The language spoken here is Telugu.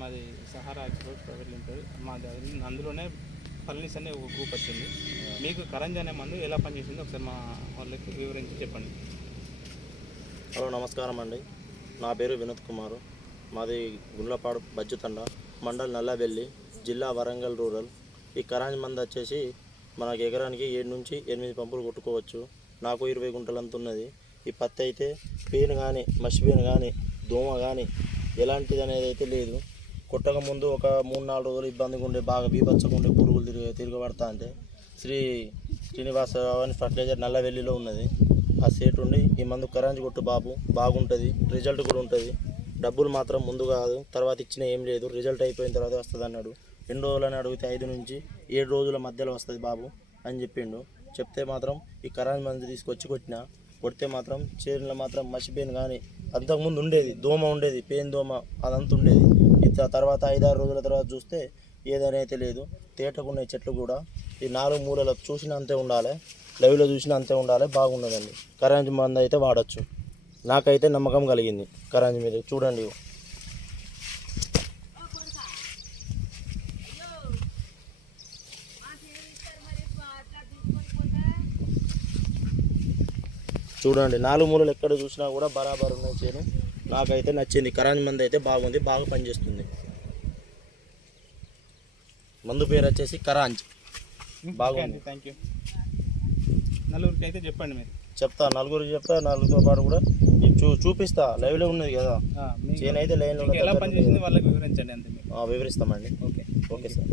మాది సహారా ఎక్స్పోర్ట్ ప్రైవేట్ లిమిటెడ్. మాది అందులోనే పల్లీస్ అనే ఒక గ్రూప్ వచ్చింది. మీకు కరంజ్ అనే మందు ఎలా పనిచేసిందో ఒకసారి మా వాళ్ళకి వివరించి చెప్పండి. హలో నమస్కారం అండి. నా పేరు వినోద్ కుమారు. మాది గుండ్లపాడు బజ్జుతండ మండల్ నల్లబెల్లి జిల్లా వరంగల్ రూరల్. ఈ కరాంజ్ మంది వచ్చేసి మనకు ఎకరానికి ఏడు నుంచి ఎనిమిది పంపులు కొట్టుకోవచ్చు. నాకు ఇరవై గుంటలంత ఉన్నది. ఈ పత్తి అయితే పేను కానీ మసి కానీ దోమ కానీ ఎలాంటిది అనేది అయితే లేదు. కొట్టక ముందు ఒక మూడు నాలుగు రోజులు ఇబ్బందిగా ఉండే బాగా బీభత్సంగా ఉండే పురుగులు తిరిగి తిరగబడతా అంటే శ్రీ శ్రీనివాస అని ఫర్టిలైజర్ నల్లవెల్లిలో ఉన్నది. ఆ సేట్ ఉండి ఈ మందు కరాంజ్ కొట్టు బాబు బాగుంటుంది రిజల్ట్ కూడా ఉంటుంది. డబ్బులు మాత్రం ముందు కాదు తర్వాత ఇచ్చిన ఏం లేదు రిజల్ట్ అయిపోయిన తర్వాత వస్తుంది అన్నాడు. ఎన్ని రోజులని అడిగితే ఐదు నుంచి ఏడు రోజుల మధ్యలో వస్తుంది బాబు అని చెప్పిండు. చెప్తే మాత్రం ఈ కరాంజ్ మందు తీసుకొచ్చి కొట్టిన కొడితే మాత్రం చేనులో మాత్రం మసిపోయిన కానీ అంతకుముందు ఉండేది దోమ ఉండేది పెయిన్ దోమ అదంతా ఉండేది. ఇత తర్వాత ఐదారు రోజుల తర్వాత చూస్తే ఏదనైతే లేదు. తేటకున్న చెట్లు కూడా ఈ నాలుగు మూలలో చూసిన అంతే ఉండాలి లైవ్లో చూసిన అంతే ఉండాలి బాగున్నదండి కరాంజ్ మందు అయితే వాడచ్చు. నాకైతే నమ్మకం కలిగింది కరాంజ్ మీద. చూడండి చూడండి నాలుగు మూలలు ఎక్కడ చూసినా కూడా బరాబర్ ఉన్నాయి చేను. నాకైతే నచ్చింది. కరాంజ్ మందు అయితే బాగుంది బాగా పనిచేస్తుంది. మందు పేరు వచ్చేసి కరాంజ్. బాగుంది. థ్యాంక్ యూ నలుగురికి అయితే చెప్పండి మీరు. చెప్తా నలుగురికి చెప్తా నలుగురితో పాటు కూడా చూ చూపిస్తా. లైవ్లో ఉన్నది కదా. ఆ, మీకు- చేను అయితే లైన్లో వివరించండి వివరిస్తామండి. ఓకే. Okay sir.